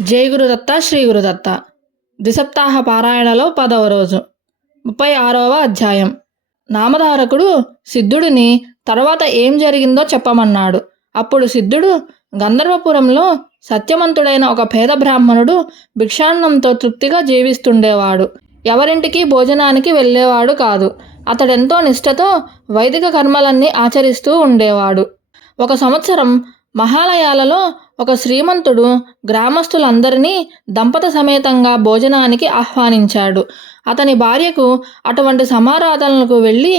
జై గురుదత్త శ్రీ గురుదత్త ద్విసప్తాహ పారాయణలో పదవ రోజు. ముప్పై ఆరవ అధ్యాయం. నామధారకుడు సిద్ధుడిని తర్వాత ఏం జరిగిందో చెప్పమన్నాడు. అప్పుడు సిద్ధుడు గంధర్వపురంలో సత్యవంతుడైన ఒక పేద బ్రాహ్మణుడు భిక్షాన్నంతో తృప్తిగా జీవిస్తుండేవాడు. ఎవరింటికి భోజనానికి వెళ్ళేవాడు కాదు. అతడెంతో నిష్టతో వైదిక కర్మలన్నీ ఆచరిస్తూ ఉండేవాడు. ఒక సంవత్సరం మహాలయాలలో ఒక శ్రీమంతుడు గ్రామస్తులందరినీ దంపత సమేతంగా భోజనానికి ఆహ్వానించాడు. అతని భార్యకు అటువంటి సమారాధనలకు వెళ్ళి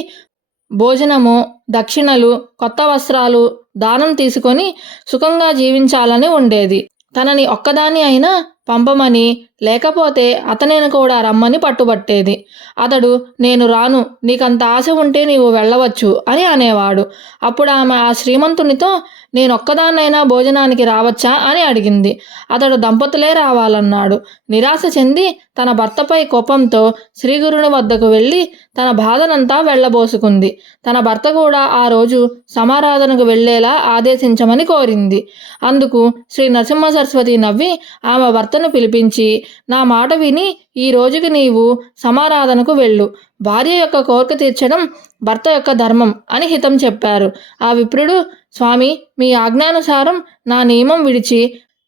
భోజనము దక్షిణలు కొత్త వస్త్రాలు దానం తీసుకొని సుఖంగా జీవించాలని ఉండేది. తనని ఒక్కదాని అయినా పంపమని లేకపోతే అతనిని కూడా రమ్మని పట్టుబట్టేది. అతడు నేను రాను నీకంత ఆశ ఉంటే నీవు వెళ్ళవచ్చు అని అనేవాడు. అప్పుడు ఆమె ఆ శ్రీమంతునితో నేను ఒక్కదాన్నైనా భోజనానికి రావచ్చా? అని అడిగింది. అతడు దంపతులే రావాలన్నాడు. నిరాశ చెంది తన భర్తపై కోపంతో శ్రీగురుని వద్దకు వెళ్ళి తన బాధనంతా వెళ్ళబోసుకుంది. తన భర్త కూడా ఆ రోజు సమారాధనకు వెళ్ళేలా ఆదేశించమని కోరింది. అందుకు శ్రీ నరసింహ సరస్వతి నవ్వి ఆమె భర్తను పిలిపించి నా మాట విని ఈ రోజుకి నీవు సమారాధనకు వెళ్ళు. భార్య యొక్క కోరిక తీర్చడం భర్త యొక్క ధర్మం అని హితం చెప్పారు. ఆ విప్రుడు స్వామి మీ ఆజ్ఞానుసారం నా నియమం విడిచి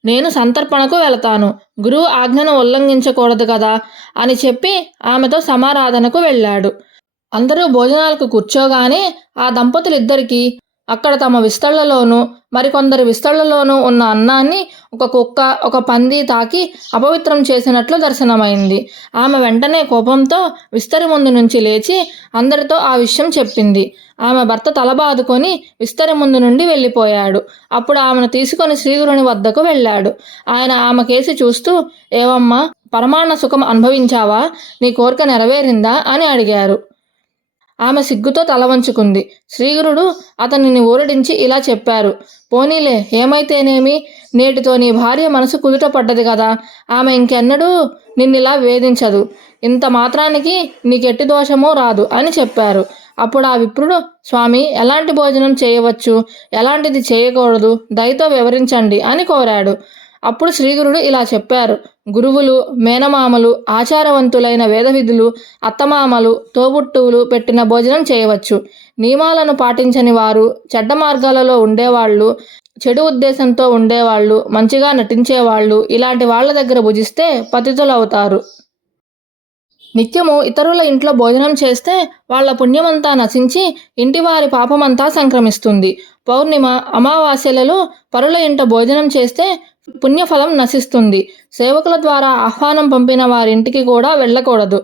నేను సంతర్పణకు వెళతాను. గురువు ఆజ్ఞను ఉల్లంఘించకూడదు కదా అని చెప్పి ఆమెతో సమారాధనకు వెళ్ళాడు. అందరూ భోజనాలకు కూర్చోగానే ఆ దంపతులిద్దరికీ అక్కడ తమ విస్తళ్ళలోనూ మరికొందరి విస్తళ్ళలోనూ ఉన్న అన్నాన్ని ఒక కుక్క ఒక పంది తాకి అపవిత్రం చేసినట్లు దర్శనమైంది. ఆమె వెంటనే కోపంతో విస్తరి ముందు నుంచి లేచి అందరితో ఆ విషయం చెప్పింది. ఆమె భర్త తలబాదుకొని విస్తరి ముందు నుండి వెళ్ళిపోయాడు. అప్పుడు ఆమెను తీసుకొని శ్రీగురుని వద్దకు వెళ్ళాడు. ఆయన ఆమె కేసి చూస్తూ ఏవమ్మా పరమాణ సుఖం అనుభవించావా? నీ కోరిక నెరవేరిందా? అని అడిగారు. ఆమె సిగ్గుతో తలవంచుకుంది శ్రీగురుడు అతనిని ఊరడించి ఇలా చెప్పారు. పోనీలే ఏమైతేనేమి? నేటితో నీ భార్య మనసు కుదుట పడ్డది కదా. ఆమె ఇంకెన్నడూ నిన్నిలా వేధించదు. ఇంత మాత్రానికి నీకెట్టి దోషమో రాదు అని చెప్పారు. అప్పుడు ఆ విప్రుడు స్వామి ఎలాంటి భోజనం చేయవచ్చు? ఎలాంటిది చేయకూడదు? దయతో వివరించండి అని కోరాడు. అప్పుడు శ్రీగురుడు ఇలా చెప్పారు. గురువులు మేనమామలు ఆచారవంతులైన వేదవిధులు అత్తమామలు తోబుట్టువులు పెట్టిన భోజనం చేయవచ్చు. నియమాలను పాటించని వారు చెడ్డ మార్గాలలో ఉండేవాళ్ళు చెడు ఉద్దేశంతో ఉండేవాళ్ళు మంచిగా నటించేవాళ్ళు ఇలాంటి వాళ్ళ దగ్గర భుజిస్తే పతితులవుతారు. నిత్యము ఇతరుల ఇంట్లో భోజనం చేస్తే వాళ్ళ పుణ్యమంతా నశించి ఇంటివారి పాపమంతా సంక్రమిస్తుంది. పౌర్ణిమ అమావాస్యలలో పరుల ఇంట భోజనం చేస్తే పుణ్యఫలం నశిస్తుంది. సేవకుల ద్వారా ఆహ్వానం పంపిన వారింటికి కూడా వెళ్ళకూడదు.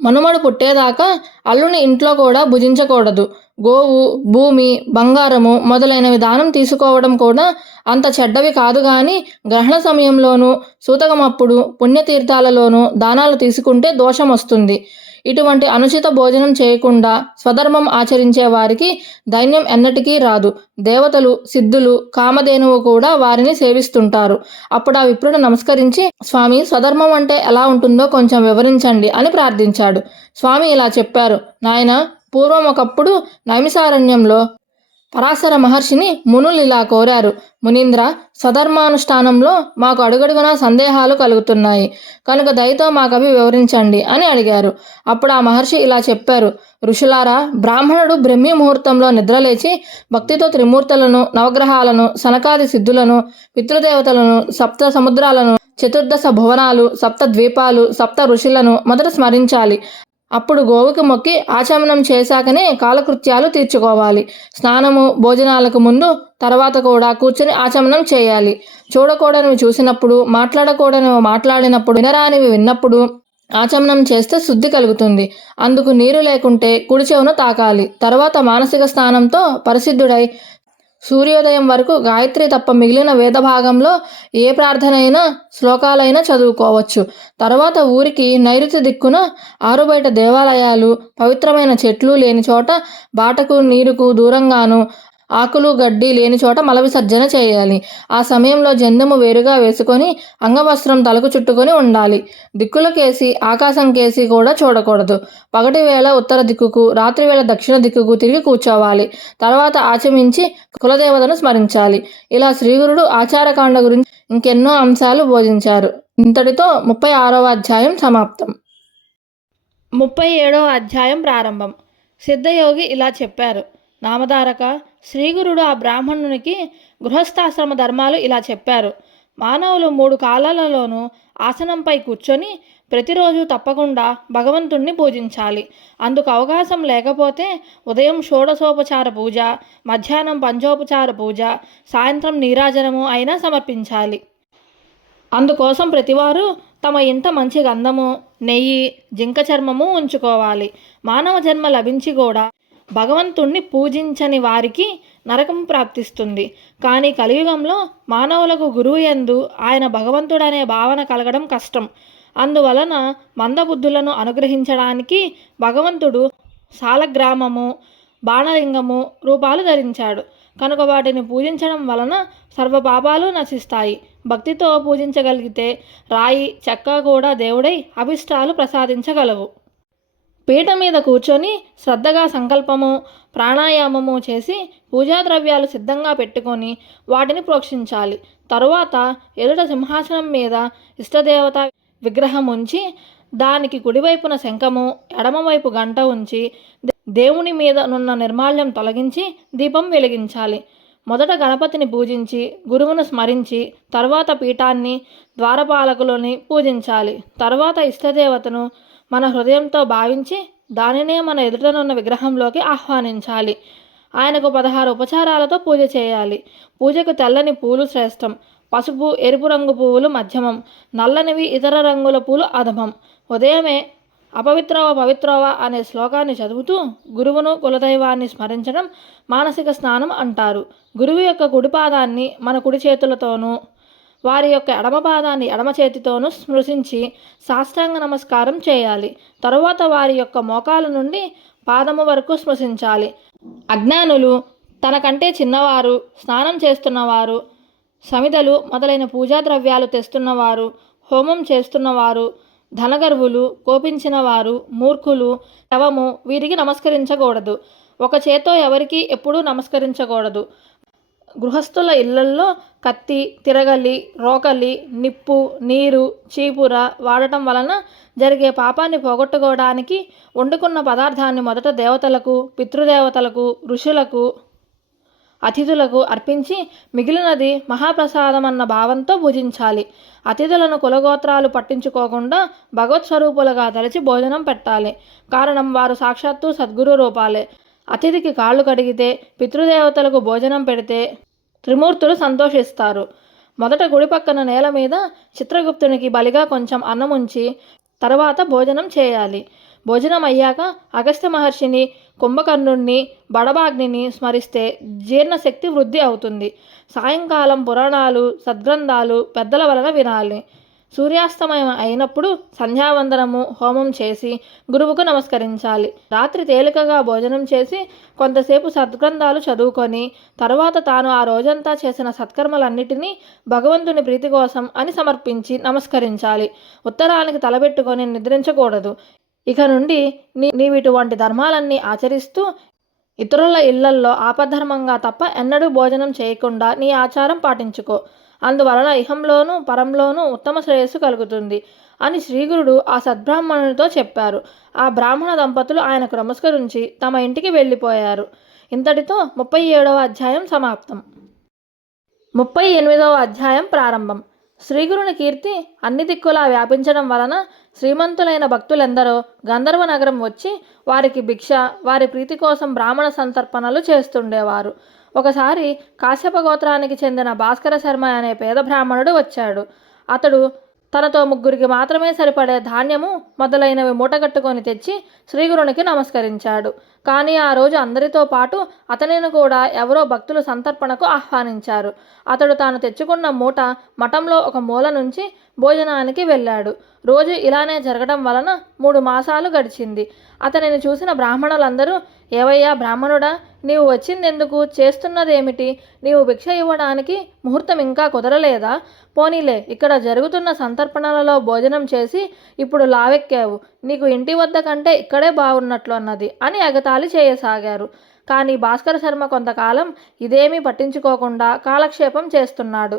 మనుమడు పుట్టేదాకా అల్లుని ఇంట్లో కూడా భుజించకూడదు. గోవు భూమి బంగారము మొదలైనవి దానం తీసుకోవడం కూడా అంత చెడ్డవి కాదు కానీ గ్రహణ సమయంలోనూ సూతకమప్పుడు పుణ్యతీర్థాలలోనూ దానాలు తీసుకుంటే దోషం వస్తుంది. ఇటువంటి అనుచిత భోజనం చేయకుండా స్వధర్మం ఆచరించే వారికి దైన్యం ఎన్నటికీ రాదు. దేవతలు సిద్ధులు కామధేనువు కూడా వారిని సేవిస్తుంటారు. అప్పుడు ఆ విప్రుడు నమస్కరించి స్వామి స్వధర్మం అంటే ఎలా ఉంటుందో కొంచెం వివరించండి అని ప్రార్థించాడు. స్వామి ఇలా చెప్పారు. నాయన పూర్వం ఒకప్పుడు నైమిసారణ్యంలో పరాశర మహర్షిని మునులు ఇలా కోరారు. మునీంద్ర స్వధర్మానుష్ఠానంలో మాకు అడుగడుగునా సందేహాలు కలుగుతున్నాయి. కనుక దయతో మాకవి వివరించండి అని అడిగారు. అప్పుడు ఆ మహర్షి ఇలా చెప్పారు. ఋషులారా బ్రాహ్మణుడు బ్రహ్మీ ముహూర్తంలో నిద్రలేచి భక్తితో త్రిమూర్తులను నవగ్రహాలను సనకాది సిద్ధులను పితృదేవతలను సప్త సముద్రాలను చతుర్దశ భువనాలు సప్త ద్వీపాలు సప్త ఋషులను మొదట స్మరించాలి. అప్పుడు గోవుకి మొక్కి ఆచమనం చేశాకనే కాలకృత్యాలు తీర్చుకోవాలి. స్నానము భోజనాలకు ముందు తర్వాత కూడా కూర్చొని ఆచమనం చేయాలి. చూడకూడనివి చూసినప్పుడు మాట్లాడకూడనివి మాట్లాడినప్పుడు వినరానివి విన్నప్పుడు ఆచమనం చేస్తే శుద్ధి కలుగుతుంది. అందుకు నీరు లేకుంటే కుడి చెవును తాకాలి. తర్వాత మానసిక స్నానంతో పరిశుద్ధుడై సూర్యోదయం వరకు గాయత్రి తప్ప మిగిలిన వేద భాగంలో ఏ ప్రార్థన అయినా శ్లోకాలైనా చదువుకోవచ్చు. తర్వాత ఊరికి నైరుతి దిక్కున ఆరుబయట దేవాలయాలు పవిత్రమైన చెట్లు లేని చోట బాటకు నీరుకు దూరంగాను ఆకులు గడ్డి లేని చోట మల విసర్జన చేయాలి. ఆ సమయంలో జందెము వేరుగా వేసుకొని అంగవస్త్రం తలకు చుట్టుకొని ఉండాలి. దిక్కులకేసి ఆకాశం కేసి కూడా చూడకూడదు. పగటి వేళ ఉత్తర దిక్కుకు రాత్రి వేళ దక్షిణ దిక్కుకు తిరిగి కూర్చోవాలి. తర్వాత ఆచమించి కులదేవతను స్మరించాలి. ఇలా శ్రీగురుడు ఆచారకాండ గురించి ఇంకెన్నో అంశాలు బోధించారు. ఇంతటితో ముప్పై ఆరవ అధ్యాయం సమాప్తం. ముప్పై ఏడవ అధ్యాయం ప్రారంభం. సిద్ధయోగి ఇలా చెప్పారు. నామధారక శ్రీగురుడు ఆ బ్రాహ్మణునికి గృహస్థాశ్రమ ధర్మాలు ఇలా చెప్పారు. మానవులు మూడు కాలాలలోనూ ఆసనంపై కూర్చొని ప్రతిరోజు తప్పకుండా భగవంతుణ్ణి పూజించాలి. అందుకు అవకాశం లేకపోతే ఉదయం షోడశోపచార పూజ మధ్యాహ్నం పంచోపచార పూజ సాయంత్రం నీరాజనము అయినా సమర్పించాలి. అందుకోసం ప్రతివారు తమ ఇంట మంచి గంధము నెయ్యి జింక చర్మము ఉంచుకోవాలి. మానవ జన్మ లభించి కూడా భగవంతుణ్ణి పూజించని వారికి నరకం ప్రాప్తిస్తుంది. కానీ కలియుగంలో మానవులకు గురువు యందు ఆయన భగవంతుడనే భావన కలగడం కష్టం. అందువలన మందబుద్ధులను అనుగ్రహించడానికి భగవంతుడు సాలగ్రామము బాణలింగము రూపాలు ధరించాడు. కనుక వాటిని పూజించడం వలన సర్వ పాపాలు నశిస్తాయి. భక్తితో పూజించగలిగితే రాయి చెక్క కూడా దేవుడై అభిష్టాలు ప్రసాదించగలవు. పీట మీద కూర్చొని శ్రద్ధగా సంకల్పము ప్రాణాయామము చేసి పూజా ద్రవ్యాలు సిద్ధంగా పెట్టుకొని వాటిని ప్రోక్షించాలి. తరువాత ఎదుట సింహాసనం మీద ఇష్టదేవత విగ్రహం ఉంచి దానికి కుడివైపున శంఖము ఎడమవైపు గంట ఉంచి దేవుని మీద నున్న నిర్మాల్యం తొలగించి దీపం వెలిగించాలి. మొదట గణపతిని పూజించి గురువును స్మరించి తర్వాత పీఠాన్ని ద్వారపాలకులని పూజించాలి. తర్వాత ఇష్టదేవతను మన హృదయంతో భావించి దానినే మన ఎదుటనున్న విగ్రహంలోకి ఆహ్వానించాలి. ఆయనకు పదహారు ఉపచారాలతో పూజ చేయాలి. పూజకు తెల్లని పూలు శ్రేష్టం. పసుపు ఎరుపు రంగు పువ్వులు మధ్యమం. నల్లనివి ఇతర రంగుల పూలు అధమం. ఉదయమే అపవిత్రవ పవిత్రవ అనే శ్లోకాన్ని చదువుతూ గురువును కులదైవాన్ని స్మరించడం మానసిక స్నానం అంటారు. గురువు యొక్క కుడిపాదాన్ని మన కుడి చేతులతోనూ వారి యొక్క ఎడమ పాదాన్ని ఎడమ చేతితోనూ స్మృశించి సాష్టాంగ నమస్కారం చేయాలి. తరువాత వారి యొక్క మోకాల నుండి పాదము వరకు స్మృశించాలి అజ్ఞానులు తనకంటే చిన్నవారు స్నానం చేస్తున్నవారు సమిదలు మొదలైన పూజా ద్రవ్యాలు తెస్తున్నవారు హోమం చేస్తున్నవారు ధనగర్వులు కోపించిన వారు మూర్ఖులు శవము వీరికి నమస్కరించకూడదు. ఒక చేతో ఎవరికి ఎప్పుడూ నమస్కరించకూడదు. గృహస్థుల ఇళ్ళల్లో కత్తి తిరగలి రోకలి నిప్పు నీరు చీపుర వాడటం వలన జరిగే పాపాన్ని పోగొట్టుకోవడానికి వండుకున్న పదార్థాన్ని మొదట దేవతలకు పితృదేవతలకు ఋషులకు అతిథులకు అర్పించి మిగిలినది మహాప్రసాదం అన్న భావంతో భుజించాలి అతిథులను కులగోత్రాలు పట్టించుకోకుండా భగవత్ స్వరూపులుగా తలచి భోజనం పెట్టాలి. కారణం వారు సాక్షాత్తు సద్గురు రూపాలే. అతిథికి కాళ్ళు కడిగితే పితృదేవతలకు భోజనం పెడితే త్రిమూర్తులు సంతోషిస్తారు. మొదట గుడి పక్కన నేల మీద చిత్రగుప్తునికి బలిగా కొంచెం అన్నం ఉంచి తర్వాత భోజనం చేయాలి. భోజనం అయ్యాక అగస్త్య మహర్షిని కుంభకర్ణుణ్ణి బడబాగ్నిని స్మరిస్తే జీర్ణశక్తి వృద్ధి అవుతుంది. సాయంకాలం పురాణాలు సద్గ్రంథాలు పెద్దల వలన వినాలి. సూర్యాస్తమయం అయినప్పుడు సంధ్యావందనము హోమం చేసి గురువుకు నమస్కరించాలి. రాత్రి తేలికగా భోజనం చేసి కొంతసేపు సద్గ్రంథాలు చదువుకొని తర్వాత తాను ఆ రోజంతా చేసిన సత్కర్మలన్నిటినీ భగవంతుని ప్రీతి కోసం అని సమర్పించి నమస్కరించాలి. ఉత్తరానికి తలబెట్టుకొని నిద్రించకూడదు. ఇక నుండి నీ నీవిటువంటి ధర్మాలన్నీ ఆచరిస్తూ ఇతరుల ఇళ్ళల్లో ఆపధర్మంగా తప్ప ఎన్నడూ భోజనం చేయకుండా నీ ఆచారం పాటించుకో. అందువలన ఇహంలోనూ పరంలోనూ ఉత్తమ శ్రేయస్సు కలుగుతుంది అని శ్రీగురుడు ఆ సద్బ్రాహ్మణునితో చెప్పారు. ఆ బ్రాహ్మణ దంపతులు ఆయనకు నమస్కరించి తమ ఇంటికి వెళ్ళిపోయారు. ఇంతటితో ముప్పై ఏడవ అధ్యాయం సమాప్తం. ముప్పై ఎనిమిదవ అధ్యాయం ప్రారంభం. శ్రీగురుని కీర్తి అన్ని దిక్కులా వ్యాపించడం వలన శ్రీమంతులైన భక్తులెందరో గంధర్వ నగరం వచ్చి వారికి భిక్ష వారి ప్రీతి కోసం బ్రాహ్మణ సంతర్పణలు చేస్తుండేవారు. ఒకసారి కాశ్యప గోత్రానికి చెందిన భాస్కర శర్మ అనే పేద బ్రాహ్మణుడు వచ్చాడు. అతడు తనతో ముగ్గురికి మాత్రమే సరిపడే ధాన్యము మొదలైనవి మూటగట్టుకొని తెచ్చి శ్రీగురునికి నమస్కరించాడు. కానీ ఆ రోజు అందరితో పాటు అతనిని కూడా ఎవరో భక్తులు సంతర్పణకు ఆహ్వానించారు. అతడు తాను తెచ్చుకున్న మూట మఠంలో ఒక మూల నుంచి భోజనానికి వెళ్ళాడు. రోజు ఇలానే జరగడం వలన మూడు మాసాలు గడిచింది. అతనిని చూసిన బ్రాహ్మణులందరూ ఏవయ్యా బ్రాహ్మణుడా నీవు వచ్చిందెందుకు? చేస్తున్నదేమిటి? నీవు భిక్ష ఇవ్వడానికి ముహూర్తం ఇంకా కుదరలేదా? పోనీలే ఇక్కడ జరుగుతున్న సంతర్పణలలో భోజనం చేసి ఇప్పుడు లావెక్కావు. నీకు ఇంటి వద్ద కంటే ఇక్కడే బాగున్నట్లు అన్నది అని ఎగతాళి చేయసాగారు. కానీ భాస్కర శర్మ కొంతకాలం ఇదేమీ పట్టించుకోకుండా కాలక్షేపం చేస్తున్నాడు.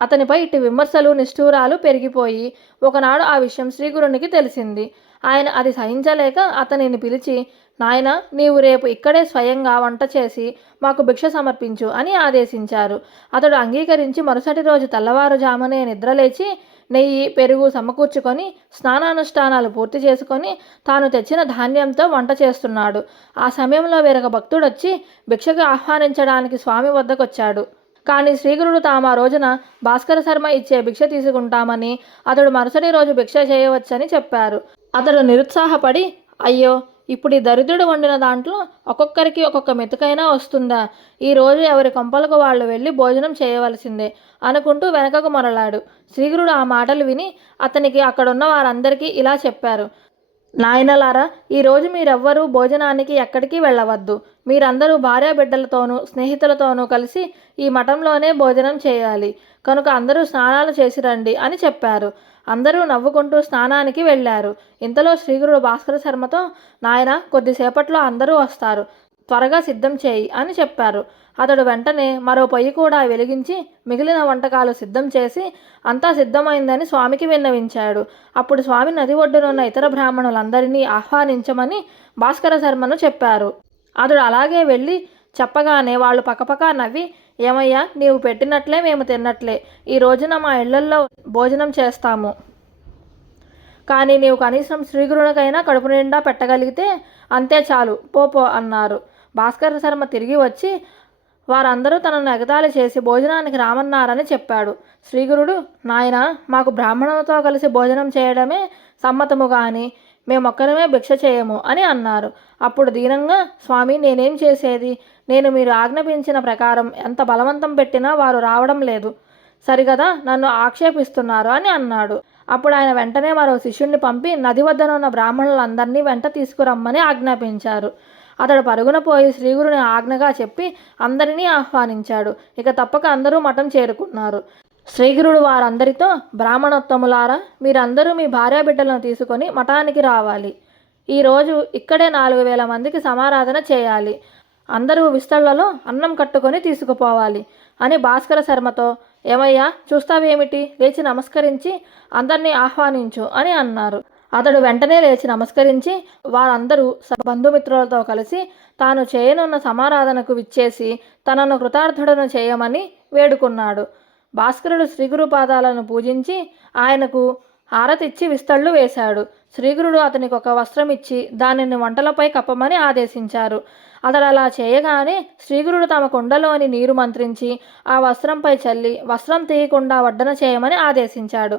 అతనిపై ఇటు విమర్శలు నిష్ఠూరాలు పెరిగిపోయి ఒకనాడు ఆ విషయం శ్రీగురునికి తెలిసింది. ఆయన అది సహించలేక అతనిని పిలిచి నాయన నీవు రేపు ఇక్కడే స్వయంగా వంట చేసి మాకు భిక్ష సమర్పించు అని ఆదేశించారు. అతడు అంగీకరించి మరుసటి రోజు తెల్లవారుజామునే నిద్రలేచి నెయ్యి పెరుగు సమకూర్చుకొని స్నానానుష్ఠానాలు పూర్తి చేసుకొని తాను తెచ్చిన ధాన్యంతో వంట చేస్తున్నాడు. ఆ సమయంలో వేరొక భక్తుడొచ్చి భిక్షకు ఆహ్వానించడానికి స్వామి వద్దకొచ్చాడు. కానీ శ్రీగురుడు తాము ఆ రోజున భాస్కర శర్మ ఇచ్చే భిక్ష తీసుకుంటామని అతడు మరుసటి రోజు భిక్ష చేయవచ్చని చెప్పారు. అతడు నిరుత్సాహపడి అయ్యో ఇప్పుడు ఈ దరిద్రుడు వండిన దాంట్లో ఒక్కొక్కరికి ఒక్కొక్క మెతుకైనా వస్తుందా? ఈ రోజు ఎవరి కొంపలకు వాళ్ళు వెళ్ళి భోజనం చేయవలసిందే అనుకుంటూ వెనకకు మొరలాడు. శ్రీగురుడు ఆ మాటలు విని అతనికి అక్కడున్న వారందరికీ ఇలా చెప్పారు. నాయనలారా ఈరోజు మీరెవ్వరూ భోజనానికి ఎక్కడికి వెళ్ళవద్దు. మీరందరూ భార్యాబిడ్డలతోనూ స్నేహితులతోనూ కలిసి ఈ మఠంలోనే భోజనం చేయాలి. కనుక అందరూ స్నానాలు చేసి రండి అని చెప్పారు. అందరూ నవ్వుకుంటూ స్నానానికి వెళ్ళారు. ఇంతలో శ్రీగురుడు భాస్కర శర్మతో నాయన కొద్దిసేపట్లో అందరూ వస్తారు. త్వరగా సిద్ధం చేయి అని చెప్పారు. అతడు వెంటనే మరో పొయ్యి కూడా వెలిగించి మిగిలిన వంటకాలు సిద్ధం చేసి అంతా సిద్ధమైందని స్వామికి విన్నవించాడు. అప్పుడు స్వామి నది ఒడ్డునున్న ఇతర బ్రాహ్మణులందరినీ ఆహ్వానించమని భాస్కర శర్మను చెప్పారు. అతడు అలాగే వెళ్ళి చెప్పగానే వాళ్ళు పక్కపక్క నవ్వి ఏమయ్యా? నీవు పెట్టినట్లే మేము తిన్నట్లే. ఈ రోజున మా ఇళ్ళల్లో భోజనం చేస్తాము. కానీ నీవు కనీసం శ్రీగురునికైనా కడుపు నిండా పెట్టగలిగితే అంతే చాలు. పోపో అన్నారు. భాస్కర శర్మ తిరిగి వచ్చి వారందరూ తనను ఎగతాళి చేసి భోజనానికి రామన్నారని చెప్పాడు. శ్రీగురుడు నాయన మాకు బ్రాహ్మణులతో కలిసి భోజనం చేయడమే సమ్మతము కానీ మేమొక్కరమే భిక్ష చేయము అని అన్నారు. అప్పుడు దీనంగా స్వామి నేనేం చేసేది? నేను మీరు ఆజ్ఞాపించిన ప్రకారం ఎంత బలవంతం పెట్టినా వారు రావడం లేదు. సరిగదా? నన్ను ఆక్షేపిస్తున్నారు అని అన్నాడు. అప్పుడు ఆయన వెంటనే మరో శిష్యుణ్ణి పంపి నది వద్దనున్న బ్రాహ్మణులందరినీ వెంట తీసుకురమ్మని ఆజ్ఞాపించారు. అతడు పరుగున పోయి శ్రీగురుని ఆజ్ఞగా చెప్పి అందరినీ ఆహ్వానించాడు. ఇక తప్పక అందరూ మఠం చేరుకున్నారు. శ్రీగురుడు వారందరితో బ్రాహ్మణోత్తములారా మీరందరూ మీ భార్యాబిడ్డలను తీసుకొని మఠానికి రావాలి. ఈరోజు ఇక్కడే నాలుగు వేల మందికి సమారాధన చేయాలి. అందరూ విస్తళ్ళలో అన్నం కట్టుకొని తీసుకుపోవాలి అని భాస్కర శర్మతో ఏమయ్యా చూస్తావేమిటి? లేచి నమస్కరించి అందరినీ ఆహ్వానించు అని అన్నారు. అతడు వెంటనే లేచి నమస్కరించి వారందరూ బంధుమిత్రులతో కలిసి తాను చేయనున్న సమారాధనకు విచ్చేసి తనను కృతార్థుడను చేయమని వేడుకున్నాడు. భాస్కరుడు శ్రీగురు పాదాలను పూజించి ఆయనకు హారతిచ్చి విస్తళ్ళు వేశాడు. శ్రీగురుడు అతనికి ఒక వస్త్రం ఇచ్చి దానిని వంటలపై కప్పమని ఆదేశించారు. అతడు అలా చేయగానే శ్రీగురుడు తమ కుండలోని నీరు మంత్రించి ఆ వస్త్రంపై చల్లి వస్త్రం తీయకుండా వడ్డన చేయమని ఆదేశించాడు.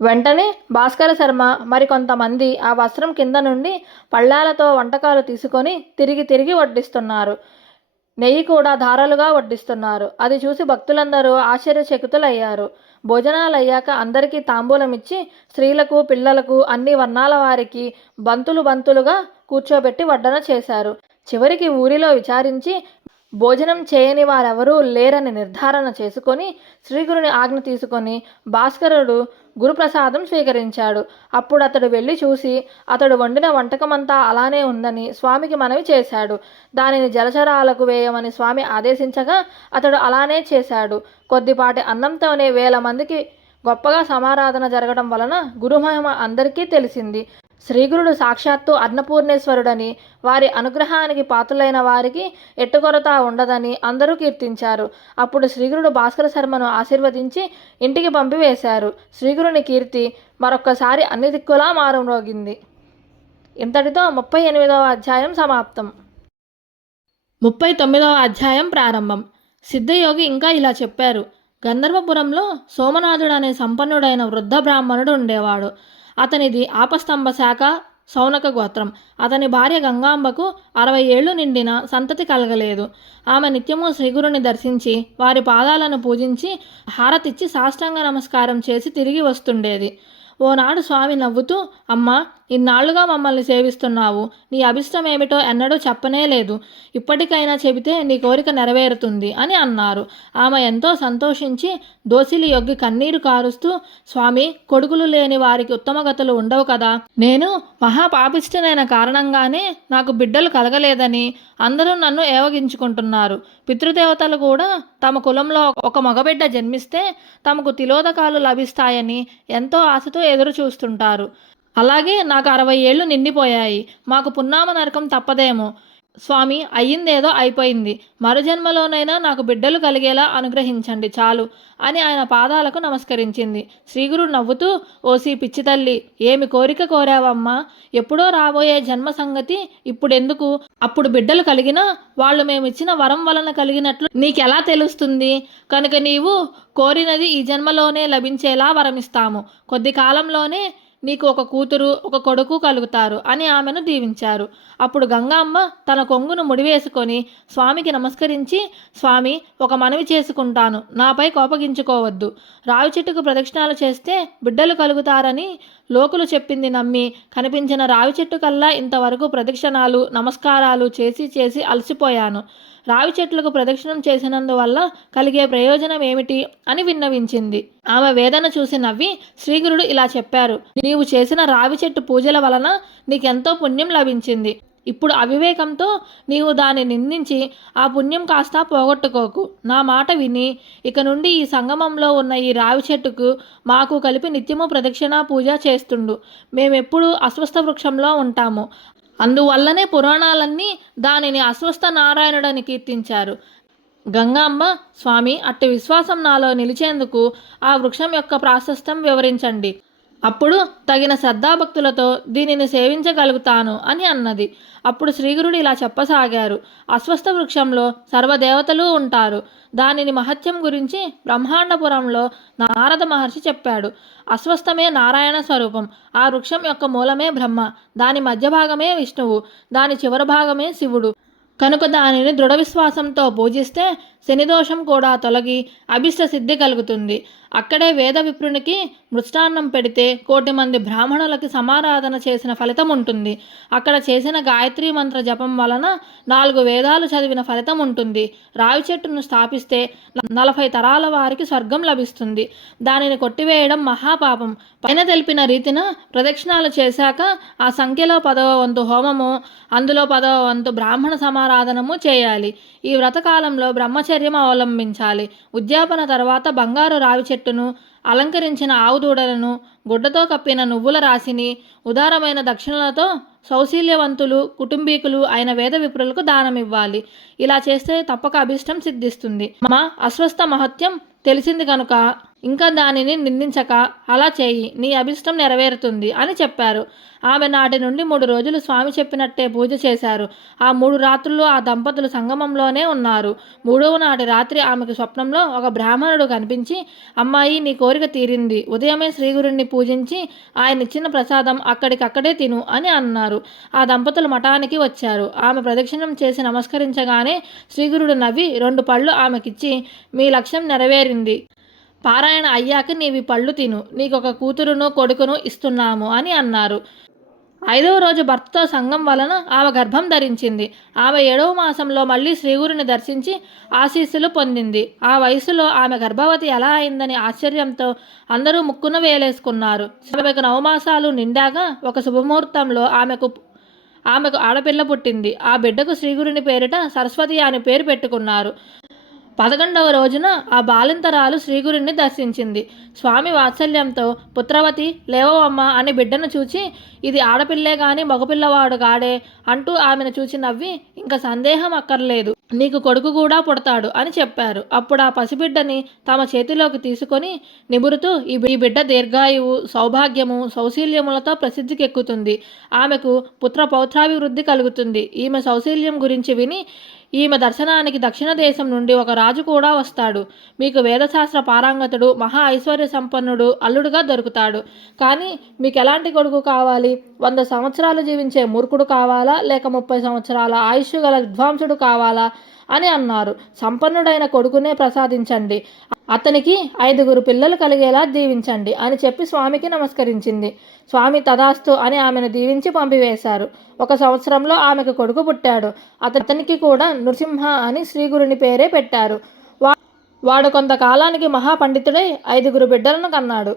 వెంటనే భాస్కర శర్మ మరికొంతమంది ఆ వస్త్రం కింద నుండి పళ్ళాలతో వంటకాలు తీసుకొని తిరిగి తిరిగి వడ్డిస్తున్నారు. నెయ్యి కూడా ధారాలుగా వడ్డిస్తున్నారు. అది చూసి భక్తులందరూ ఆశ్చర్యచకితులయ్యారు. భోజనాలు అయ్యాక అందరికీ తాంబూలం ఇచ్చి స్త్రీలకు పిల్లలకు అన్ని వర్ణాల వారికి బంతులు బంతులుగా కూర్చోబెట్టి వడ్డన చేశారు. చివరికి ఊరిలో విచారించి భోజనం చేయని వారెవరూ లేరని నిర్ధారణ చేసుకొని శ్రీగురుని ఆజ్ఞ తీసుకొని భాస్కరుడు గురుప్రసాదం స్వీకరించాడు. అప్పుడు అతడు వెళ్ళి చూసి అతడు వండిన వంటకమంతా అలానే ఉందని స్వామికి మనవి చేశాడు. దానిని జలచరాలకు వేయమని స్వామి ఆదేశించగా అతడు అలానే చేశాడు. కొద్దిపాటి అన్నంతోనే వేల మందికి గొప్పగా సమారాధన జరగడం వలన గురుమహిమ అందరికీ తెలిసింది. శ్రీగురుడు సాక్షాత్తు అన్నపూర్ణేశ్వరుడని వారి అనుగ్రహానికి పాత్రులైన వారికి ఎట్టుకొరత ఉండదని అందరూ కీర్తించారు. అప్పుడు శ్రీగురుడు భాస్కర శర్మను ఆశీర్వదించి ఇంటికి పంపివేశారు. శ్రీగురుని కీర్తి మరొక్కసారి అన్ని దిక్కులా మారుమ్రోగింది ఇంతటితో ముప్పై ఎనిమిదవ అధ్యాయం సమాప్తం. ముప్పై తొమ్మిదవ అధ్యాయం ప్రారంభం. సిద్ధయోగి ఇంకా ఇలా చెప్పారు. గంధర్వపురంలో సోమనాథుడు అనే సంపన్నుడైన వృద్ధ బ్రాహ్మణుడు ఉండేవాడు. అతనిది ఆపస్తంభ శాఖ సౌనక గోత్రం. అతని భార్య గంగాంబకు అరవై ఏళ్ళు నిండిన సంతతి కలగలేదు. ఆమె నిత్యము శ్రీగురుని దర్శించి వారి పాదాలను పూజించి హారతిచ్చి సాష్టాంగ నమస్కారం చేసి తిరిగి వస్తుండేది. ఓనాడు స్వామి నవ్వుతూ అమ్మా ఇన్నాళ్ళుగా మమ్మల్ని సేవిస్తున్నావు. నీ అభిష్టం ఏమిటో ఎన్నడూ చెప్పనే లేదు. ఇప్పటికైనా చెబితే నీ కోరిక నెరవేరుతుంది అని అన్నారు. ఆమె ఎంతో సంతోషించి దోసిలి యొగ్గి కన్నీరు కారుస్తూ స్వామి కొడుకులు లేని వారికి ఉత్తమగతులు ఉండవు కదా. నేను మహాపాపిష్టనైన కారణంగానే నాకు బిడ్డలు కలగలేదని అందరూ నన్ను ఏవగించుకుంటున్నారు. పితృదేవతలు కూడా తమ కులంలో ఒక మగబిడ్డ జన్మిస్తే తమకు తిలోదకాలు లభిస్తాయని ఎంతో ఆశతో ఎదురు చూస్తుంటారు అలాగే నాకు అరవై ఏళ్ళు నిండిపోయాయి. మాకు పున్నామ నరకం తప్పదేమో. స్వామి అయ్యిందేదో అయిపోయింది. మరుజన్మలోనైనా నాకు బిడ్డలు కలిగేలా అనుగ్రహించండి చాలు అని ఆయన పాదాలకు నమస్కరించింది. శ్రీగురు నవ్వుతూ ఓసి పిచ్చి తల్లి ఏమి కోరిక కోరావమ్మా? ఎప్పుడో రాబోయే జన్మ సంగతి ఇప్పుడెందుకు? అప్పుడు బిడ్డలు కలిగినా వాళ్ళు మేమిచ్చిన వరం వలన కలిగినట్లు నీకెలా తెలుస్తుంది? కనుక నీవు కోరినది ఈ జన్మలోనే లభించేలా వరమిస్తాము. కొద్ది కాలంలోనే నీకు ఒక కూతురు ఒక కొడుకు కలుగుతారు అని ఆమెను దీవించారు. అప్పుడు గంగామ్మ తన కొంగును ముడివేసుకొని స్వామికి నమస్కరించి స్వామి ఒక మనవి చేసుకుంటాను. నాపై కోపగించుకోవద్దు. రావి చెట్టుకు ప్రదక్షిణాలు చేస్తే బిడ్డలు కలుగుతారని లోకులు చెప్పింది నమ్మి కనిపించిన రావి చెట్టు కల్లా ఇంతవరకు ప్రదక్షిణాలు నమస్కారాలు చేసి చేసి అలసిపోయాను. రావి చెట్లకు ప్రదక్షిణం చేసినందువల్ల కలిగే ప్రయోజనం ఏమిటి అని విన్నవించింది. ఆమె వేదన చూసి నవ్వి శ్రీగురుడు ఇలా చెప్పారు. నీవు చేసిన రావి చెట్టు పూజల వలన నీకెంతో పుణ్యం లభించింది. ఇప్పుడు అవివేకంతో నీవు దాన్ని నిందించి ఆ పుణ్యం కాస్త పోగొట్టుకోకు. నా మాట విని ఇక నుండి ఈ సంగమంలో ఉన్న ఈ రావి చెట్టుకు మాకు కలిపి నిత్యము ప్రదక్షిణ పూజ చేస్తుండు. మేమెప్పుడు అస్వస్థ వృక్షంలో ఉంటాము. అందువల్లనే పురాణాలన్నీ దానిని అస్వస్థ నారాయణుడని కీర్తించారు. గంగాంబ స్వామి అట్టి విశ్వాసం నాలో నిలిచేందుకు ఆ వృక్షం యొక్క ప్రాశస్త్యం వివరించండి. అప్పుడు తగిన శ్రద్ధాభక్తులతో దీనిని సేవించగలుగుతాను అని అన్నది. అప్పుడు శ్రీగురుడు ఇలా చెప్పసాగారు. అస్వస్థ వృక్షంలో సర్వదేవతలు ఉంటారు. దానిని మహత్యం గురించి బ్రహ్మాండపురంలో నారద మహర్షి చెప్పాడు. అస్వస్థమే నారాయణ స్వరూపం. ఆ వృక్షం యొక్క మూలమే బ్రహ్మ. దాని మధ్య భాగమే విష్ణువు. దాని చివరి భాగమే శివుడు. కనుక దానిని దృఢ విశ్వాసంతో పూజిస్తే శనిదోషం కూడా తొలగి అభిష్ట సిద్ధి కలుగుతుంది. అక్కడే వేద విప్రునికి మృష్టాన్నం పెడితే కోటి మంది బ్రాహ్మణులకి సమారాధన చేసిన ఫలితం ఉంటుంది. అక్కడ చేసిన గాయత్రి మంత్ర జపం వలన నాలుగు వేదాలు చదివిన ఫలితం ఉంటుంది. రావి చెట్టును స్థాపిస్తే నలభై తరాల వారికి స్వర్గం లభిస్తుంది. దానిని కొట్టివేయడం మహాపాపం. పైన తెలిపిన రీతిన ప్రదక్షిణాలు చేశాక ఆ సంఖ్యలో పదవ వంతు హోమము అందులో పదవ వంతు బ్రాహ్మణ సమారాధనము చేయాలి. ఈ వ్రతకాలంలో బ్రహ్మచర్యం అవలంబించాలి. ఉద్యాపన తర్వాత బంగారు రావి చెట్టును అలంకరించిన ఆవు దూడలను గుడ్డతో కప్పిన నువ్వుల రాశిని ఉదారమైన దక్షిణలతో సౌశీల్యవంతులు కుటుంబీకులు అయిన వేద విప్రులకు దానం ఇవ్వాలి ఇలా చేస్తే తప్పక అభిష్టం సిద్ధిస్తుంది. మా అస్వస్థ మహత్యం తెలిసింది కనుక ఇంకా దానిని నిందించక అలా చేయి నీ అభిష్టం నెరవేరుతుంది అని చెప్పారు. ఆమె నాటి నుండి మూడు రోజులు స్వామి చెప్పినట్టే పూజ చేశారు. ఆ మూడు రాత్రులు ఆ దంపతులు సంగమంలోనే ఉన్నారు. మూడవ నాటి రాత్రి ఆమెకు స్వప్నంలో ఒక బ్రాహ్మణుడు కనిపించి అమ్మాయి నీ కోరిక తీరింది. ఉదయమే శ్రీగురుణ్ణి పూజించి ఆయన ఇచ్చిన ప్రసాదం అక్కడికక్కడే తిను అని అన్నారు. ఆ దంపతులు మఠానికి వచ్చారు. ఆమె ప్రదక్షిణం చేసి నమస్కరించగానే శ్రీగురుడు నవ్వి రెండు పళ్ళు ఆమెకిచ్చి మీ లక్ష్యం నెరవేరింది. పారాయణ అయ్యాక నీవి పళ్ళు తిను. నీకు ఒక కూతురును కొడుకును ఇస్తున్నాము అని అన్నారు. ఐదవ రోజు భర్తతో సంఘం వలన ఆమె గర్భం ధరించింది. ఆమె ఏడవ మాసంలో మళ్ళీ శ్రీగురుని దర్శించి ఆశీస్సులు పొందింది. ఆ వయసులో ఆమె గర్భవతి ఎలా అయిందని ఆశ్చర్యంతో అందరూ ముక్కున వేలేసుకున్నారు. ఆమెకు నవమాసాలు నిండాక ఒక శుభముహూర్తంలో ఆమెకు ఆమెకు ఆడపిల్ల పుట్టింది. ఆ బిడ్డకు శ్రీగురుని పేరిట సరస్వతి అని పేరు పెట్టుకున్నారు. పదకొండవ రోజున ఆ బాలింతరాలు శ్రీగురుని దర్శించింది. స్వామి వాత్సల్యంతో పుత్రవతి లేవవమ్మ అని బిడ్డను చూచి ఇది ఆడపిల్లే గాని మగపిల్లవాడు కాడే అంటూ ఆమెను చూచి నవ్వి ఇంకా సందేహం అక్కర్లేదు. నీకు కొడుకు కూడా పుడతాడు అని చెప్పారు. అప్పుడు ఆ పసిబిడ్డని తమ చేతిలోకి తీసుకొని నిబురుతూ ఈ బిడ్డ దీర్ఘాయువు సౌభాగ్యము సౌశీల్యములతో ప్రసిద్ధికెక్కుతుంది. ఆమెకు పుత్ర పౌత్రాభివృద్ధి కలుగుతుంది. ఈమె సౌశీల్యం గురించి విని ఈమె దర్శనానికి దక్షిణ దేశం నుండి ఒక రాజు కూడా వస్తాడు. మీకు వేదశాస్త్ర పారంగతుడు మహా ఐశ్వర్య సంపన్నుడు అల్లుడుగా దొరుకుతాడు. కానీ మీకు ఎలాంటి కొడుకు కావాలి? వంద సంవత్సరాలు జీవించే మూర్ఖుడు కావాలా? లేక ముప్పై సంవత్సరాల ఆయుష్ గల విద్వాంసుడు కావాలా? అని అన్నారు. సంపన్నుడైన కొడుకునే ప్రసాదించండి. అతనికి ఐదుగురు పిల్లలు కలిగేలా దీవించండి అని చెప్పి స్వామికి నమస్కరించింది. స్వామి తదాస్తు అని ఆమెను దీవించి పంపివేశారు. ఒక సంవత్సరంలో ఆమెకు కొడుకు పుట్టాడు. అతనికి కూడా నృసింహ అని శ్రీగురుని పేరే పెట్టారు. వా వాడు కొంతకాలానికి మహాపండితుడై ఐదుగురు బిడ్డలను కన్నాడు.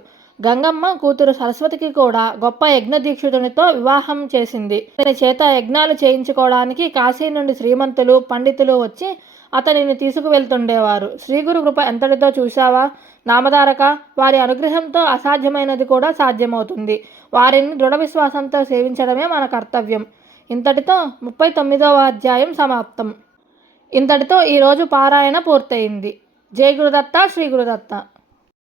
గంగమ్మ కూతురు సరస్వతికి కూడా గొప్ప యజ్ఞ దీక్షితునితో వివాహం చేసింది. అతని చేత యజ్ఞాలు చేయించుకోవడానికి కాశీ నుండి శ్రీమంతులు పండితులు వచ్చి అతనిని తీసుకువెళ్తుండేవారు. శ్రీగురు కృప ఎంతటిదో చూశావా? నామధారక వారి అనుగ్రహంతో అసాధ్యమైనది కూడా సాధ్యమవుతుంది. వారిని దృఢ విశ్వాసంతో సేవించడమే మన కర్తవ్యం. ఇంతటితో ముప్పై తొమ్మిదవ అధ్యాయం సమాప్తం. ఇంతటితో ఈరోజు పారాయణ పూర్తయింది. జయ గురుదత్త శ్రీ గురుదత్త.